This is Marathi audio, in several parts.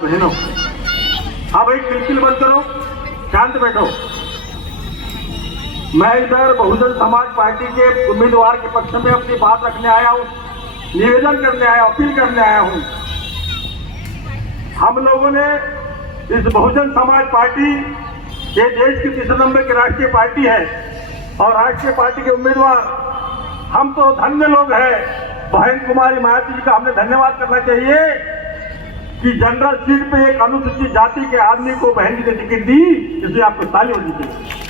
बहनों हाँ भाई खिड़की बंद करो। शांत बैठो। मैं इधर बहुजन समाज पार्टी के उम्मीदवार के पक्ष में अपनी बात रखने आया हूँ, निवेदन करने आया, अपील करने आया हूँ। हम लोगों ने इस बहुजन समाज पार्टी ये देश की तीसरे नंबर की राष्ट्रीय पार्टी है और राष्ट्रीय पार्टी के उम्मीदवार हम तो धन्य लोग हैं। बहन कुमारी मायावती जी का हमने धन्यवाद करना चाहिए। कि जनरल सीट पे एक अनुसूचित जाति के आदमी को बहन जी ने टिकट दी इसलिए आपको ताली होनी चाहिए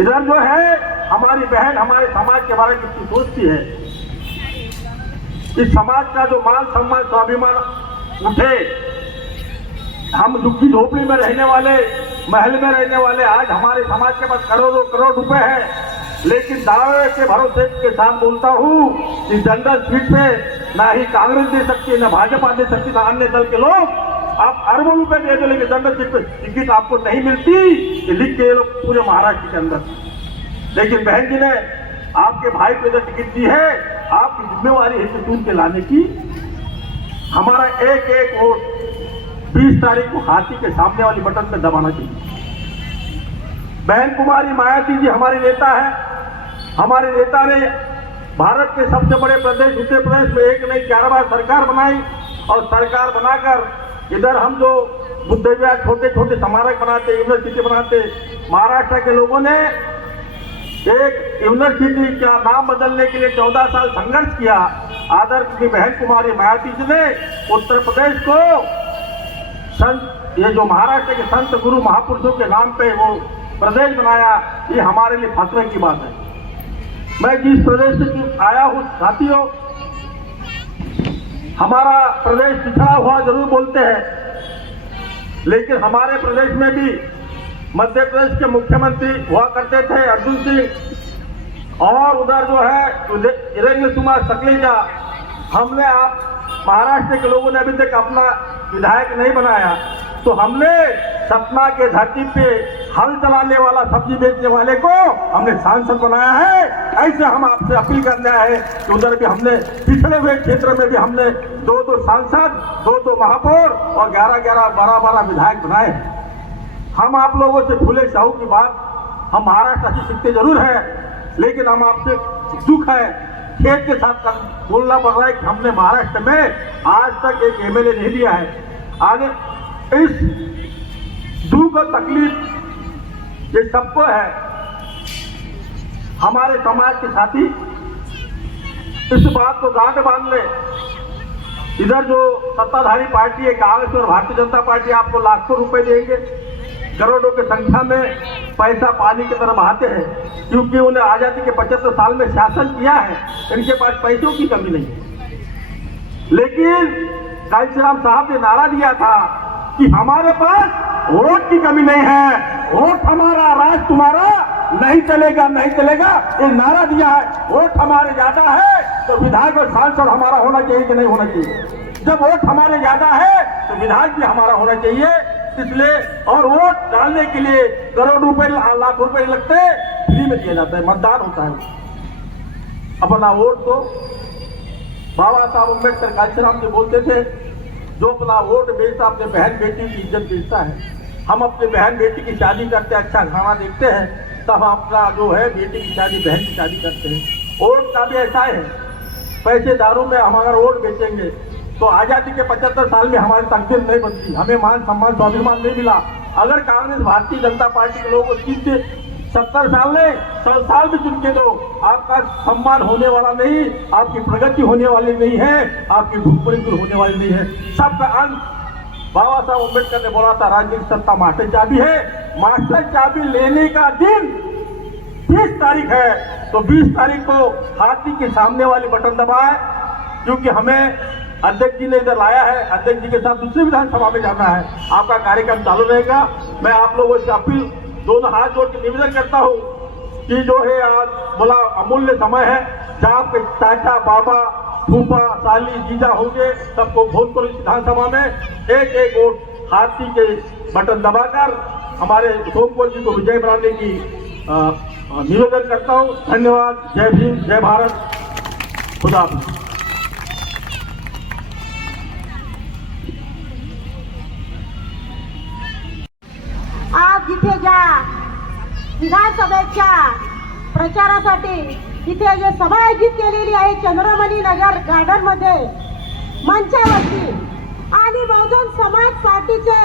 इधर जो है, हमारी बहन हमारे समाज के बारे में कितनी सोचती है? इस समाज का जो मान सम्मान स्वाभिमान उठे, हम दुखी झोपड़ी में रहने वाले, महल में रहने वाले, आज हमारे समाज के पास करोड़ों करोड़ रुपए है। लेकिन दावे के भरोसे के साथ बोलता हूँ कि जनरल सीट पे ना ही कांग्रेस दे सकती है ना भाजपा दे सकती, ना अन्य दल के लोग। आप अरबों रुपए दे दो, लेकिन जनरल सीट पे टिकट आपको नहीं मिलती। लिख के लोग पूरे महाराष्ट्र के अंदर। लेकिन बहन जी ने आपके भाई को इधर टिकट दी है, आपकी जिम्मेवारी है चुन के लाने की। हमारा एक एक वोट बीस तारीख को हाथी के सामने वाली बटन पे दबाना चाहिए। बहन कुमारी मायावती जी हमारे नेता है। हमारे नेता ने भारत के सबसे बड़े प्रदेश, उत्तर प्रदेश में एक नई ग्यारह बार सरकार बनाई और सरकार बनाकर इधर हम जो बुद्ध छोटे छोटे स्मारक बनाते यूनिवर्सिटी बनाते, महाराष्ट्र के लोगों ने एक यूनिवर्सिटी का नाम बदलने के लिए चौदह साल संघर्ष किया। आदर्श की बहन कुमारी मायावती जी ने उत्तर प्रदेश को संत, ये जो महाराष्ट्र के संत गुरु महापुरुषों के नाम पे वो प्रदेश बनाया, ये हमारे लिए फखरे की बात है। मैं जिस प्रदेश से आया हूँ, साथियों, हमारा प्रदेश पिछड़ा हुआ ज़रूर बोलते हैं, लेकिन हमारे प्रदेश में भी मध्य प्रदेश के मुख्यमंत्री हुआ करते थे, अर्जुन सिंह। और उधर जो है वीरेंद्र कुमार सकलेजा, हमने आप महाराष्ट्र के लोगों ने अभी तक अपना विधायक नहीं बनाया। तो हमने सतना के धरती पे हल चलाने वाला सब्ज़ी बेचने वाले को हमने सांसद बनाया है। ऐसे हम आपसे अपील करने हैं कि उधर भी हमने, पिछड़े हुए क्षेत्र में भी हमने दो दो सांसद, दो दो महापौर और ग्यारह ग्यारह बारह बारह विधायक बनाए हम आप लोगों से फूले साहू की बात, हम महाराष्ट्र से सीखते ज़रूर है, लेकिन हम आपसे दुख है। खेत के साथ बोलना पड़ रहा है कि हमने महाराष्ट्र में आज तक एक एमएलए नहीं लिया है। आगे, इस दुख और तकलीफ़ ये सबको है। हमारे समाज के साथी, इस बात को गांठ बाँध ले। इधर जो सत्ताधारी पार्टी है, कांग्रेस और भारतीय जनता पार्टी आपको लाखों रुपए देंगे। करोड़ों की संख्या में पैसा पानी की तरह बहाते हैं, क्योंकि उन्हें आज़ादी के पचहत्तर साल में शासन किया है, इनके पास पैसों की कमी नहीं है। लेकिन कांशीराम साहब ने नारा दिया था कि हमारे पास वोट की कमी नहीं है। वोट हमारा राज तुम्हारा नहीं चलेगा नहीं चलेगा। ये नारा दिया है। वोट हमारे ज़्यादा है तो विधायक और सांसद हमारा होना चाहिए कि नहीं होना चाहिए? जब वोट हमारे ज़्यादा है तो विधायक भी हमारा होना चाहिए। इसलिए और वोट डालने के लिए करोड़ रुपए, लाख रुपए लगते, फ्री में दिया जाता है। मतदान होता है। अपना वोट तो बाबा साहब अंबेडकर कांशीराम जी बोलते थे जो अपना वोट बेचता अपने बहन बेटी की इज़्ज़त बेचता है। हम अपने बहन बेटी की शादी करते अच्छा खाना देखते हैं, तब अपना जो है बेटी की शादी, बहन की शादी करते हैं। वोट का भी ऐसा है पैसे दारू में हम अगर वोट बेचेंगे तो आज़ादी के पचहत्तर साल में हमारी तकदीर नहीं बनती। हमें मान सम्मान, स्वाभिमान नहीं मिला। अगर कांग्रेस, भारतीय जनता पार्टी के लोगों को सीट से सत्तर साल नहीं सौ साल भी चुन के दो। आपका सम्मान होने वाला नहीं, आपकी प्रगति होने वाली नहीं है, आपकी भूखमरी दूर होने वाली नहीं है। सबका अंत बाबा साहब अंबेडकर ने बोला था राजनीतिक सत्ता मास्टर चाबी है। मास्टर चाबी लेने का दिन 20 तारीख है। तो 20 तारीख को हाथी के सामने वाली बटन दबाए क्योंकि हमें अध्यक्ष जी ने इधर लाया है। अध्यक्ष जी के साथ दूसरी विधानसभा में जाना है। आपका कार्यक्रम चालू रहेगा। मैं आप लोगों से अपील दोनों हाथ जोड़ के निवेदन करता हूँ कि जो है आज बोला अमूल्य समय है, जहाँ आपके चाचा बाबा फूफा, साली, जीजा होंगे, सबको भोजपुर विधानसभा में एक एक वोट हाथी के बटन दबाकर हमारे सोमपुर जी को विजय बनाने की निवेदन करता हूँ। धन्यवाद। जय भीम, जय भारत। खुदा विधानसभेच्या प्रचारासाठी इथे जे सभा आयोजित केलेली आहे चंद्रमणी नगर गार्डनमध्ये मंचावरती आणि बहुजन समाज पार्टीचे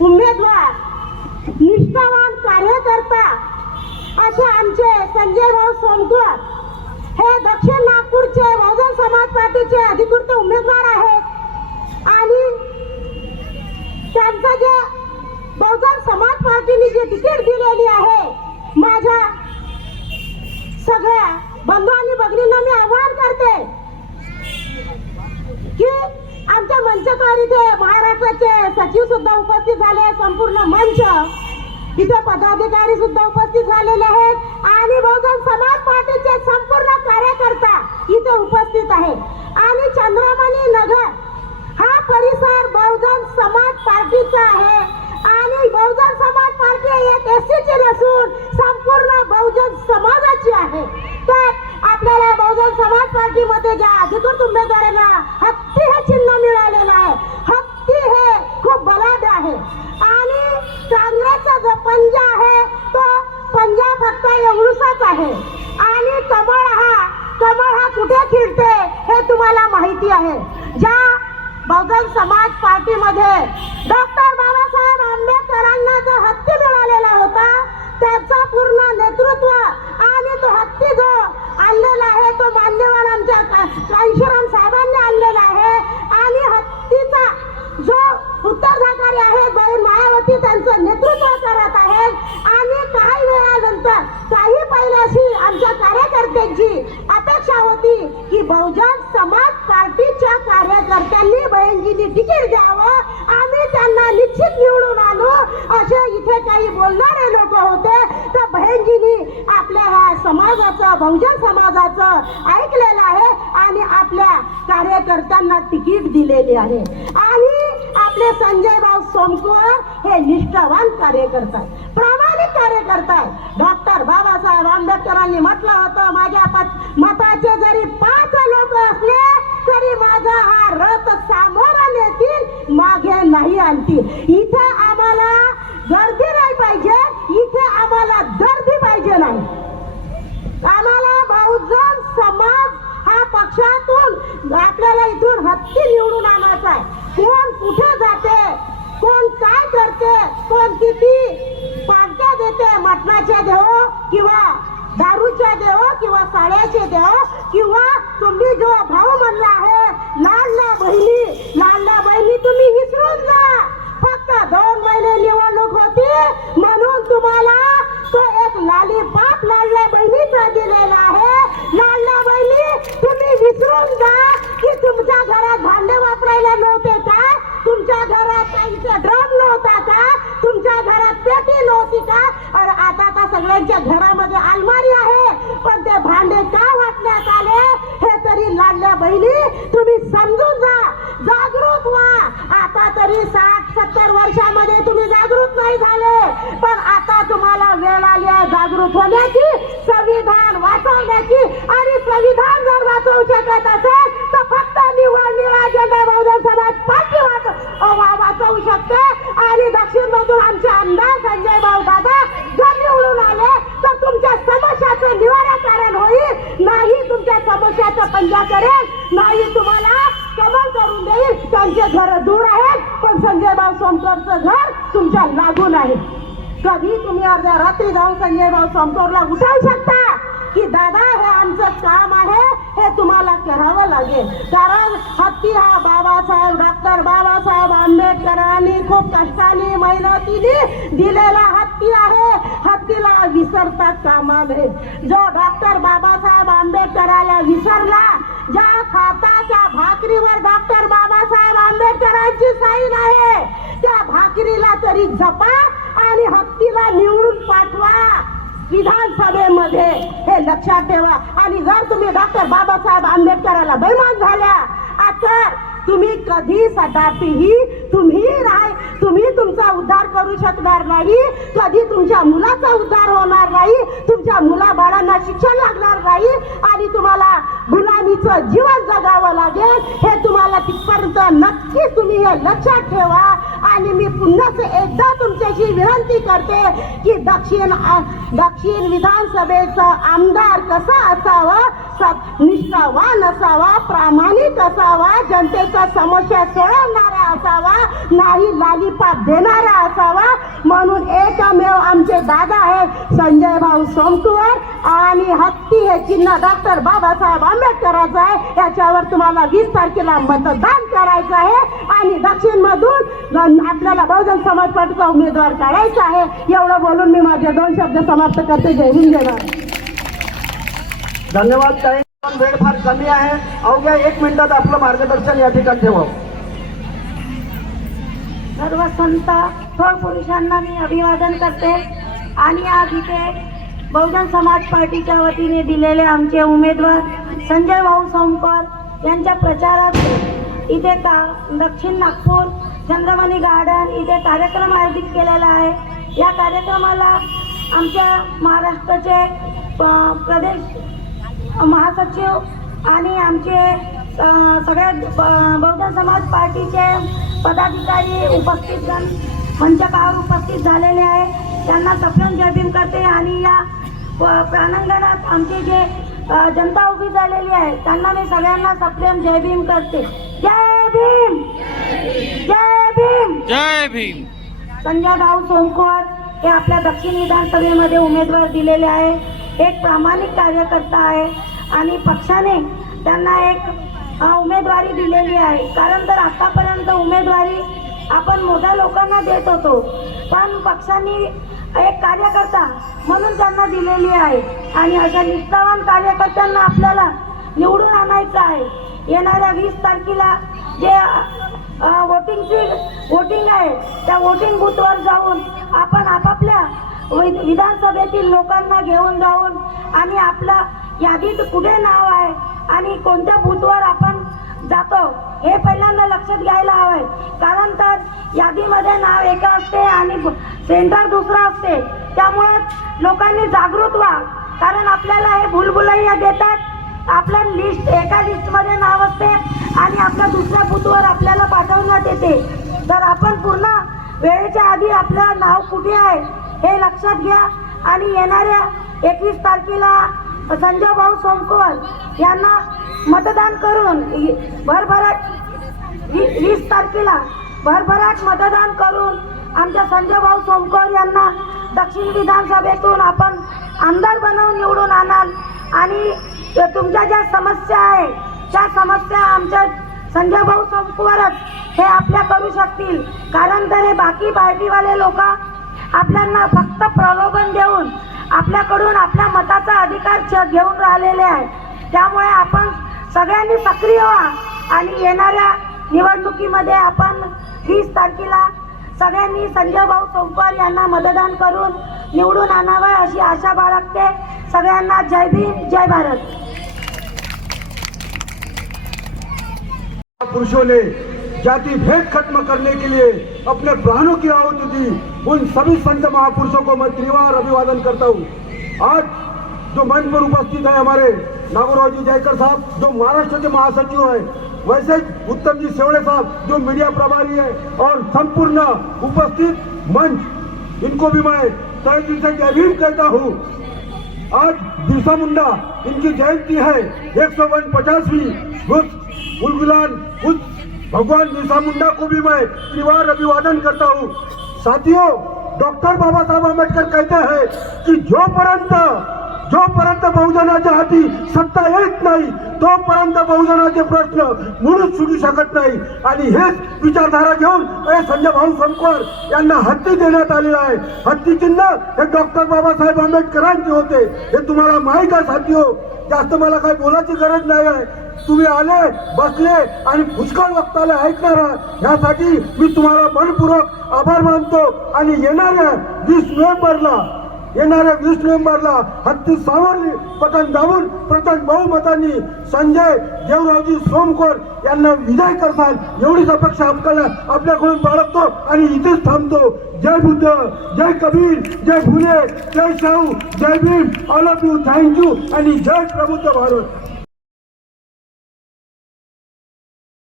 उमेदवार निष्ठावान कार्यकर्ता असे आमचे संजय भाऊ सोनकर हे दक्षिण नागपूरचे बहुजन समाज पार्टीचे अधिकृत उमेदवार आहेत. आणि त्यांचं जे समाज पार्टीने जे तिकीट दिलेली आहे माझ्या सगळ्या बंधू आणि भगिनींना मी आवाहन करते की आमच्या मंचकार इथे महाराष्ट्राचे सचिव सुद्धा उपस्थित झाले संपूर्ण मंच इथे पदाधिकारी सुद्धा उपस्थित झालेले आहेत आणि बहुजन समाज पार्टीचे संपूर्ण कार्यकर्ता इथे उपस्थित आहेत. आणि चंद्रमणी नगर हा परिसर बहुजन समाज पार्टीचा आहे. आणि बहुजन समाज पार्टी निश्चित निवडून आलो. असे इथे काही बोलणारे लोक होते. तर बहिणजीनी आपल्या ह्या समाजाचं बहुजन समाजाचं ऐकलेलं आहे आणि आपल्या कार्यकर्त्यांना तिकीट दिलेले आहे. आणि आपले संजय भाऊ सोमकर हे निष्ठावान कार्यकर्ता प्रामाणिक कार्यकर्ता डॉक्टर बाबासाहेब आंबेडकरांनी म्हटलं होतं माझ्या मताचे जरी पाच लोक असले तरी माझा हा रथ नाही आणतील इथे आम्हाला गर्दी नाही पाहिजे इथे आम्हाला गर्दी पाहिजे नाही. आम्हाला बहुजन समाज हा पक्षातून आपल्याला इथून हत्ती निवडून आणायचा आहे. कोण कुठे जाते कोण काय करते कोण किती पार्ट्या देते मटणाचे देव किंवा दारूच्या देव किंवा साड्याचे देव किंवा तुम्ही जो भाऊ म्हणला आहे लाडल्या बहिणी लाड बहिणी तुम्ही विसरून जा फक्त दोन महिने म्हणून तुम्हाला तो एक लालीपाप लाडल्या बहिणीचा दिलेला आहे. लाडल्या बहिणी तुम्ही विसरून जा की तुमच्या घरात भांडे वापरायला नव्हते का? तुमच्या घरात काहीचा ड्रम नव्हता का? तुमच्या घरात पेटी नव्हती का? अरे आता आता सगळ्यांच्या घरामध्ये अलमारी आहे पण ते भांडे का वाटण्यात आले हे तरी लाडल्या बहिणी तुम्ही समजून जा जागृत व्हा आता तरी साठ सत्तर वर्षामध्ये तुम्ही जागृत नाही झाले पण आता तुम्हाला वेळ आली आहे जागृत होण्याची संविधान वाचवण्याची आणि संविधान जर वाचवू शकत असेल तर फक्त निवड निळा झेंडा बहुजन समाज पार्टी वाच अ, वा- वाचवू शकते आणि दक्षिण मधून आमचे आमदार संजय भाऊ दादा जर निवडून आले तर तुमच्या समस्याचं निवारण होईल नाही तुमच्या समस्याचं पंजा करेल. नाही तुम्हाला कमल करून देईल. त्यांचे घर दूर आहेत पण संजय सोमकरचं घर तुमच्या लागून आहे. कधी तुम्ही अर्ध्या रात्री जाऊन संजय भाऊ सोमकरला उठवू शकता? की दादा हे आमचं काम आहे हे तुम्हाला करावं लागेल. कारण हत्ती हा बाबासाहेब डॉक्टर बाबासाहेब आंबेडकरांनी खूप कष्टाने मेहनतीने दिलेला हत्ती आहे. हत्तीला विसरता कामा नये जो डॉक्टर बाबासाहेब आंबेडकराला विसरला ज्या खाताच्या भाकरीवर डॉक्टर बाबासाहेब आंबेडकरांची साईन आहे त्या भाकरीला तरी जपा आणि हत्तीला निवडून पाठवा. विधानसभेमध्ये हे लक्षात ठेवा. आणि जर तुम्ही डॉक्टर बाबासाहेब आंबेडकराला बेमान झाल्या तर तुम्ही कधी सदापिही तुम्ही राय तुम्ही तुमचा उद्धार करू शकणार नाही कधी तुमच्या मुलाचा उद्धार होणार नाही तुमच्या मुला बाळांना शिक्षण लागणार नाही आणि तुम्हाला गुलामीचं जीवन जगावं लागेल हे तुम्हाला तिथपर्यंत नक्की तुम्ही हे लक्षात ठेवा. आणि मी पुन्हा एकदा तुमच्याशी विनंती करते की दक्षिण दक्षिण विधानसभेचं आमदार कसा असावा स- निष्ठावान असावा प्रामाणिक असावा जनतेचा समस्या सोडवणारा असावा नाही लालीपाप देणारा असावा. म्हणून एकमेव आमचे दादा आहे संजय भाऊ सोमकुवर. आणि हत्ती हे चिन्ह डॉक्टर बाबासाहेब आंबेडकरांचं आहे. याच्यावर तुम्हाला वीस तारखेला मतदान करायचं आहे. आणि दक्षिण मधून आपल्याला बहुजन समाज पक्षाचा उमेदवार काढायचा आहे. एवढं बोलून मी माझे दोन शब्द समाप्त करते. जय हिंद धन्यवाद काही वेळ फार कमी आहे. अवघ्या एक मिनिटात आपलं मार्गदर्शन या ठिकाणी ठेवावं सर्व संत थोर पुरुषांना मी अभिवादन करते. आणि आज इथे बहुजन समाज पार्टीच्या वतीने दिलेले आमचे उमेदवार संजय भाऊ सोमकर यांच्या प्रचारात इथे का दक्षिण नागपूर चंद्रमणी गार्डन इथे कार्यक्रम आयोजित केलेला आहे. या कार्यक्रमाला आमच्या महाराष्ट्राचे प- प्रदेश महासचिव आणि आमचे सगळ्या ब- बहुजन समाज पार्टीचे पदाधिकारी उपस्थित मंचकावर उपस्थित झालेले आहे. त्यांना सप्रेम जय भीम करते आणि या प- प्रांगणात आमचे जे जनता उभी झालेली आहे त्यांना मी सगळ्यांना सप्रेम जय भीम करते. जय भीम! जय भीम! जय भीम! संजय भाऊ सोमकुवर हे आपल्या दक्षिण विधानसभेमध्ये उमेदवार दिलेले आहे. एक प्रामाणिक कार्यकर्ता आहे आणि पक्षाने त्यांना एक हा उमेदवारी दिलेली आहे. कारण तर आतापर्यंत उमेदवारी आपण मोठ्या लोकांना देत होतो. पण पक्षांनी एक कार्यकर्ता म्हणून त्यांना दिलेली आहे. आणि अशा निष्ठावान कार्यकर्त्यांना आपल्याला निवडून आणायचं आहे. येणाऱ्या वीस तारखेला जे वोटिंगची वोटिंग आहे त्या वोटिंग बूथवर जाऊन आपण आपापल्या वि- विधानसभेतील लोकांना घेऊन जाऊन आणि आपलं यादीत कुठे नाव आहे आणि कोणत्या बूथवर आपण जातो. हे पहिल्यांदा लक्षात घ्यायला हवंय. कारण तर यादीमध्ये नाव एका असते आणि सेंटर दुसरा असते. त्यामुळे लोकांनी जागृत व्हा. कारण आपल्याला हे भूलभुलैया देतात. आपलं लिस्ट एका लिस्टमध्ये नाव असते आणि आपल्या दुसऱ्या बुथवर आपल्याला पाठवण्यात येते. तर आपण पूर्ण वेळेच्या आधी आपलं नाव कुठे आहे हे लक्षात घ्या. आणि येणाऱ्या एकवीस तारखेला संजय भाऊ यांना मतदान करून भरभराट वीस तारखेला भरभराट मतदान करून आमच्या संजय भाऊ सोमकर यांना दक्षिण विधानसभेतून आपण आमदार बनवून निवडून आणाल. आणि तुमच्या ज्या समस्या आहे त्या समस्या आमच्या संजय भाऊ हे आपल्या करू शकतील. कारण तर हे बाकी पार्टीवाले लोक आपल्यांना फक्त प्रलोभन देऊन आपल्याकडून आपल्या मताचा अधिकार घेऊन राहिलेले आहे त्यामुळे आपण सगळ्यांनी सक्रिय व्हा आणि येणाऱ्या निवडणुकीमध्ये आपण वीस तारखेला सगळ्यांनी संजय भाऊ सोमकर यांना मतदान करून निवडून आणावं अशी आशा बाळगते. सगळ्यांना जय भीम जय भारत. पुरुषोले जाति भेद खत्म करने के लिए अपने प्राणों की आहुति दी। उन सभी संत महापुरुषों को मैं त्रिवार अभिवादन करता हूँ। आज जो मंच पर उपस्थित है हमारे नागोराव जी जयकर साहब, जो महाराष्ट्र के महासचिव है, वैसे उत्तम जी सेवड़े साहब, जो मीडिया प्रभारी है और संपूर्ण उपस्थित मंच, इनको भी मैं तय दिल से जय कहता हूँ। आज बिरसा मुंडा, इनकी जयंती है, एक सौ पचासवीं, उस उलगुलान उस भगवान बिरसा मुंडा को भी मैं त्रिवार अभिवादन करता हूँ। साथियों डॉक्टर बाबा साहब आंबेडकर कहते हैं कि जो जोपर्यंत जोपर्यंत बहुजनाच्या हाती सत्ता येत नाही तोपर्यंत बहुजनाचे प्रश्न मुळीच सुटू शकत नाही. आणि हेच विचारधारा घेऊन संजय भाऊ सोनकर यांना हत्ती देण्यात आलेलं आहे. हत्ती चिन्ह हे डॉक्टर बाबासाहेब आंबेडकरांचे होते. हे तुम्हाला माहीत आहे साथीओ हो जास्त मला काही बोलायची गरज नाही आहे. तुम्ही आले बसले आणि पुष्कळ वक्ताला ऐकणार आहात. यासाठी मी तुम्हाला मनपूर्वक आभार मानतो आणि येणाऱ्या वीस नोव्हेंबरला येणाऱ्या वीस नोव्हेंबरला हत्ती सावरली. पतन दाबून प्रथम बहुमतांनी संजय देवरावजी सोमकोर यांना विजय करतात. एवढीच अपेक्षा आपल्याला आपल्याकडून बाळगतो आणि इथेच थांबतो. जय बुद्ध जय कबीर जय फुले जय शाहू जय Bhim. All of you thank you आणि जय प्रबुद्ध भारत.